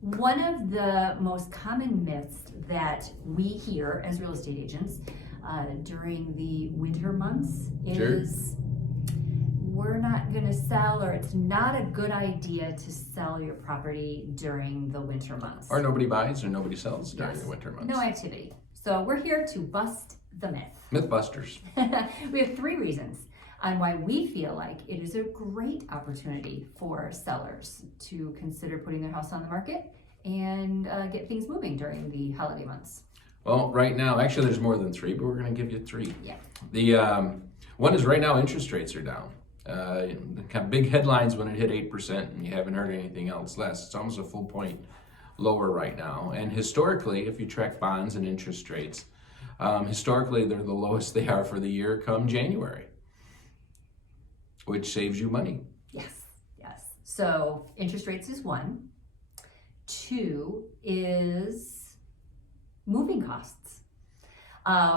One of the most common myths that we hear as real estate agents during the winter months is we're not going to sell, or it's not a good idea to sell your property during the winter months. Or nobody buys or nobody sells during the winter months. No activity. So we're here to bust the myth. Mythbusters. We have 3 reasons on why we feel like it is a great opportunity for sellers to consider putting their house on the market and get things moving during the holiday months. Well, right now, actually there's more than 3, but we're going to give you 3. Yeah. The one is right now interest rates are down. Kind of big headlines when it hit 8% and you haven't heard anything else less. It's almost a full point lower right now. And historically, if you track bonds and interest rates, historically they're the lowest they are for the year come January, which saves you money. Yes. So interest rates is 1. 2 is moving costs.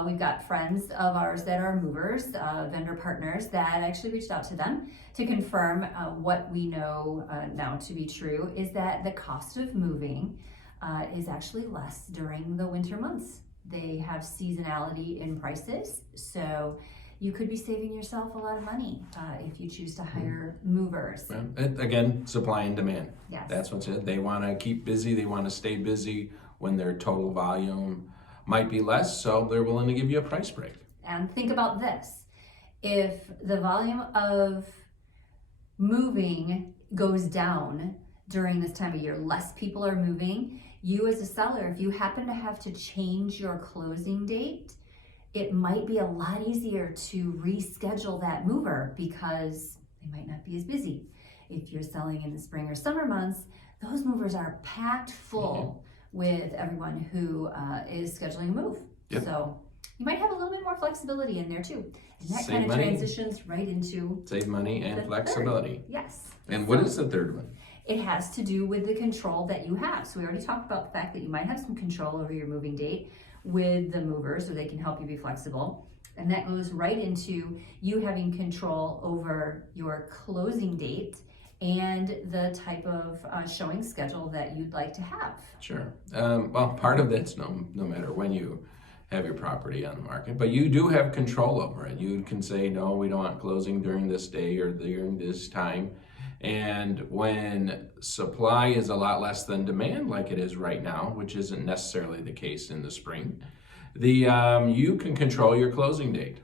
We've got friends of ours that are movers, vendor partners that actually reached out to them to confirm what we know now to be true is that the cost of moving is actually less during the winter months. They have seasonality in prices, so you could be saving yourself a lot of money if you choose to hire movers. Again, supply and demand. Yes. That's what's it. They want to keep busy. They want to stay busy when their total volume might be less, so they're willing to give you a price break. And think about this. If the volume of moving goes down during this time of year, less people are moving, you as a seller, if you happen to have to change your closing date, it might be a lot easier to reschedule that mover because they might not be as busy. If you're selling in the spring or summer months, those movers are packed full with everyone who is scheduling a move. Yep. So you might have a little bit more flexibility in there too. And that Save kind of money. transitions right into Save money and flexibility. 3rd. Yes. And what is the 3rd one? It has to do with the control that you have. So we already talked about the fact that you might have some control over your moving date with the movers, so they can help you be flexible. And that goes right into you having control over your closing date and the type of showing schedule that you'd like to have. Sure. Well, part of that's no matter when you have your property on the market, but you do have control over it. You can say, no, we don't want closing during this day or during this time. And when supply is a lot less than demand, like it is right now, which isn't necessarily the case in the spring, you can control your closing date.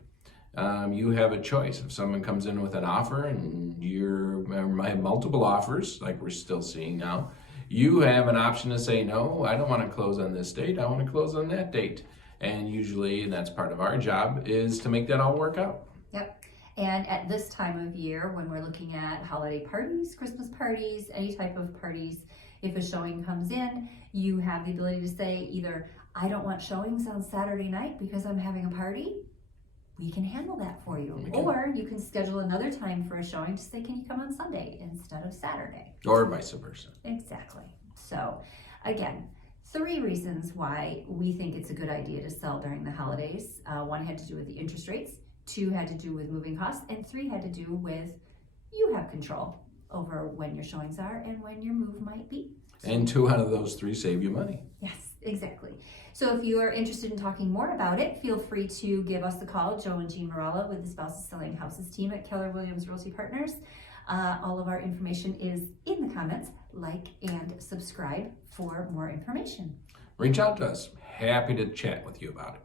You have a choice. If someone comes in with an offer and you have multiple offers, like we're still seeing now, you have an option to say, no, I don't want to close on this date. I want to close on that date. And usually, and that's part of our job, is to make that all work out. Yep. And at this time of year, when we're looking at holiday parties, Christmas parties, any type of parties, if a showing comes in, you have the ability to say either, I don't want showings on Saturday night because I'm having a party. We can handle that for you. Or you can schedule another time for a showing to say, can you come on Sunday instead of Saturday? Or vice versa. Exactly. So again, 3 reasons why we think it's a good idea to sell during the holidays. 1 had to do with the interest rates, 2 had to do with moving costs, and 3 had to do with you have control over when your showings are and when your move might be. And 2 out of those 3 save you money. Yes, exactly. So if you are interested in talking more about it, feel free to give us the call, Joe and Jean Marella with the Spouses Selling Houses team at Keller Williams Realty Partners. All of our information is in the comments. Like and subscribe for more information. Reach out to us. Happy to chat with you about it.